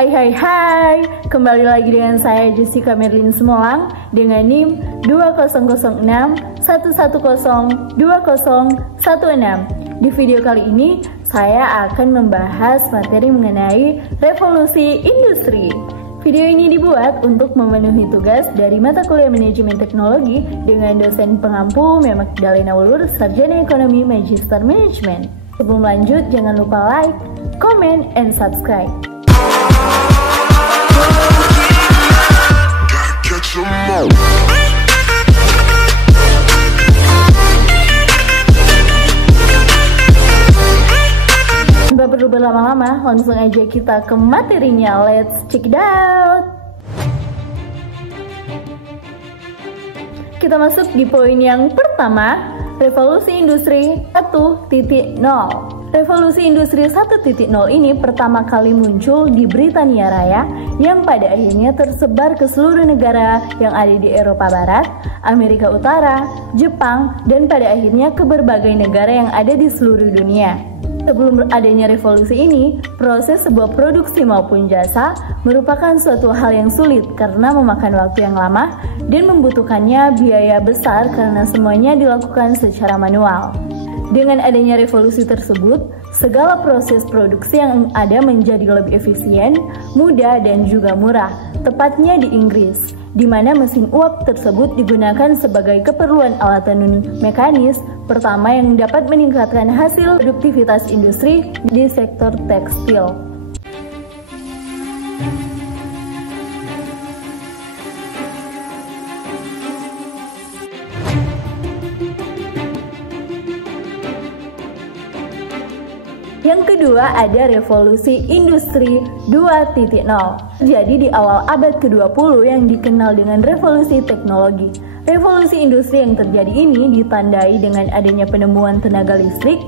Hai, kembali lagi dengan saya Jessica Merlin Semolang dengan NIM 200611020016. Di video kali ini saya akan membahas materi mengenai revolusi industri. Video ini dibuat untuk memenuhi tugas dari mata kuliah Manajemen Teknologi dengan dosen pengampu Memak Dalena Wulur, Sarjana Ekonomi Magister Manajemen. Sebelum lanjut, jangan lupa like, comment, and subscribe. Nggak perlu berlama-lama, langsung aja kita ke materinya. Let's check it out. Kita masuk di poin yang pertama, revolusi industri 1.0. Revolusi industri 1.0 ini pertama kali muncul di Britania Raya yang pada akhirnya tersebar ke seluruh negara yang ada di Eropa Barat, Amerika Utara, Jepang, dan pada akhirnya ke berbagai negara yang ada di seluruh dunia. Sebelum adanya revolusi ini, proses sebuah produksi maupun jasa merupakan suatu hal yang sulit karena memakan waktu yang lama dan membutuhkannya biaya besar karena semuanya dilakukan secara manual. Dengan adanya revolusi tersebut, segala proses produksi yang ada menjadi lebih efisien, mudah, dan juga murah, tepatnya di Inggris, di mana mesin uap tersebut digunakan sebagai keperluan alat tenun mekanis pertama yang dapat meningkatkan hasil produktivitas industri di sektor tekstil. Yang kedua ada revolusi industri 2.0. Jadi di awal abad ke-20 yang dikenal dengan revolusi teknologi. Revolusi industri yang terjadi ini ditandai dengan adanya penemuan tenaga listrik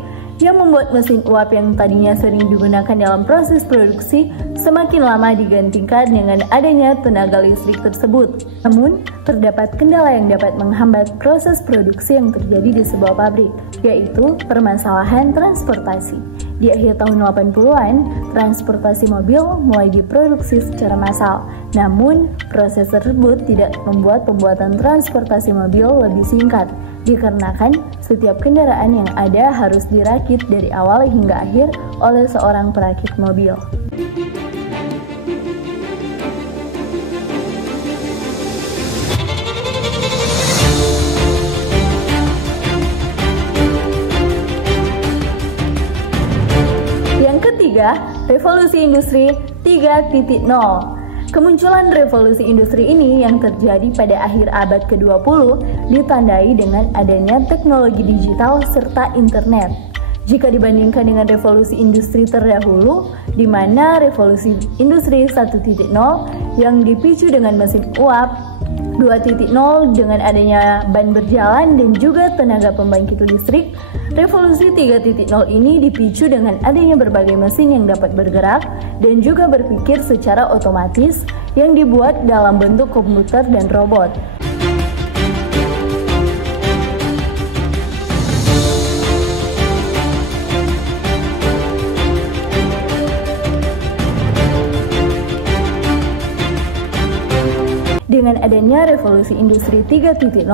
yang membuat mesin uap yang tadinya sering digunakan dalam proses produksi semakin lama digantikan dengan adanya tenaga listrik tersebut. Namun, terdapat kendala yang dapat menghambat proses produksi yang terjadi di sebuah pabrik, yaitu permasalahan transportasi. Di akhir tahun 80-an, transportasi mobil mulai diproduksi secara massal. Namun, proses tersebut tidak membuat pembuatan transportasi mobil lebih singkat, dikarenakan setiap kendaraan yang ada harus dirakit dari awal hingga akhir oleh seorang perakit mobil. Revolusi industri 3.0. Kemunculan revolusi industri ini yang terjadi pada akhir abad ke-20 ditandai dengan adanya teknologi digital serta internet. Jika dibandingkan dengan revolusi industri terdahulu, di mana revolusi industri 1.0 yang dipicu dengan mesin uap, 2.0 dengan adanya ban berjalan dan juga tenaga pembangkit listrik, revolusi 3.0 ini dipicu dengan adanya berbagai mesin yang dapat bergerak dan juga berpikir secara otomatis yang dibuat dalam bentuk komputer dan robot. Dengan adanya revolusi industri 3.0,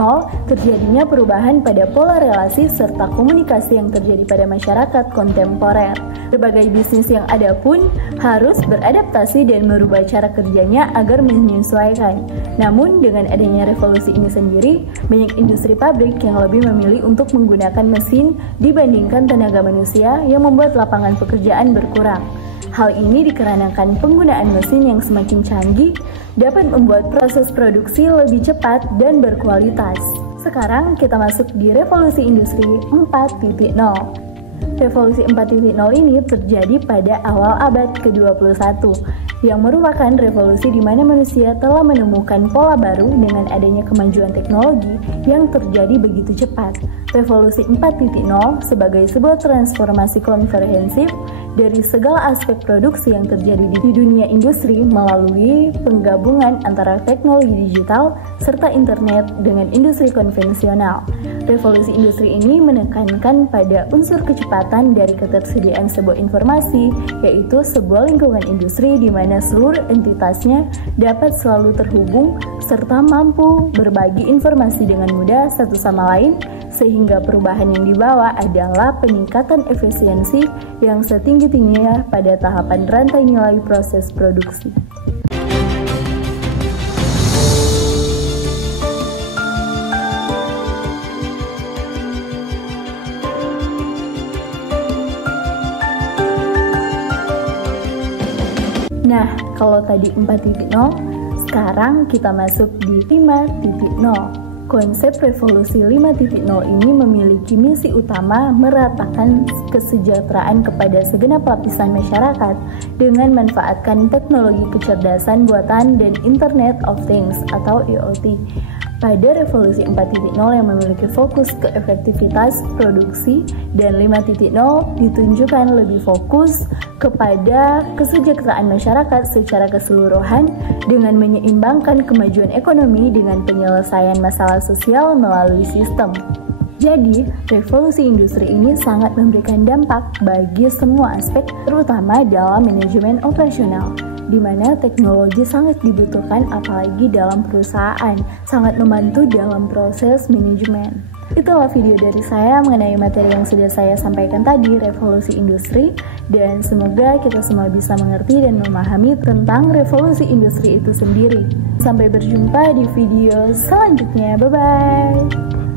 terjadinya perubahan pada pola relasi serta komunikasi yang terjadi pada masyarakat kontemporer. Berbagai bisnis yang ada pun harus beradaptasi dan merubah cara kerjanya agar menyesuaikan. Namun, dengan adanya revolusi ini sendiri, banyak industri pabrik yang lebih memilih untuk menggunakan mesin dibandingkan tenaga manusia yang membuat lapangan pekerjaan berkurang. Hal ini dikarenakan penggunaan mesin yang semakin canggih dapat membuat proses produksi lebih cepat dan berkualitas. Sekarang kita masuk di revolusi industri 4.0. Revolusi 4.0 ini terjadi pada awal abad ke-21 yang merupakan revolusi di mana manusia telah menemukan pola baru dengan adanya kemajuan teknologi yang terjadi begitu cepat. Revolusi 4.0 sebagai sebuah transformasi komprehensif dari segala aspek produksi yang terjadi di dunia industri melalui penggabungan antara teknologi digital serta internet dengan industri konvensional. Revolusi industri ini menekankan pada unsur kecepatan dari ketersediaan sebuah informasi, yaitu sebuah lingkungan industri di mana seluruh entitasnya dapat selalu terhubung serta mampu berbagi informasi dengan mudah satu sama lain, sehingga perubahan yang dibawa adalah peningkatan efisiensi yang setinggi-tingginya pada tahapan rantai nilai proses produksi. Nah, kalau tadi 4.0, sekarang kita masuk di 5.0. Konsep revolusi 5.0 ini memiliki misi utama meratakan kesejahteraan kepada segenap lapisan masyarakat dengan manfaatkan teknologi kecerdasan buatan dan Internet of Things atau IoT. Pada revolusi 4.0 yang memiliki fokus ke efektivitas produksi dan 5.0 ditunjukkan lebih fokus kepada kesejahteraan masyarakat secara keseluruhan dengan menyeimbangkan kemajuan ekonomi dengan penyelesaian masalah sosial melalui sistem. Jadi, revolusi industri ini sangat memberikan dampak bagi semua aspek, terutama dalam manajemen operasional, di mana teknologi sangat dibutuhkan apalagi dalam perusahaan, sangat membantu dalam proses manajemen. Itulah video dari saya mengenai materi yang sudah saya sampaikan tadi, revolusi industri, dan semoga kita semua bisa mengerti dan memahami tentang revolusi industri itu sendiri. Sampai berjumpa di video selanjutnya, bye-bye!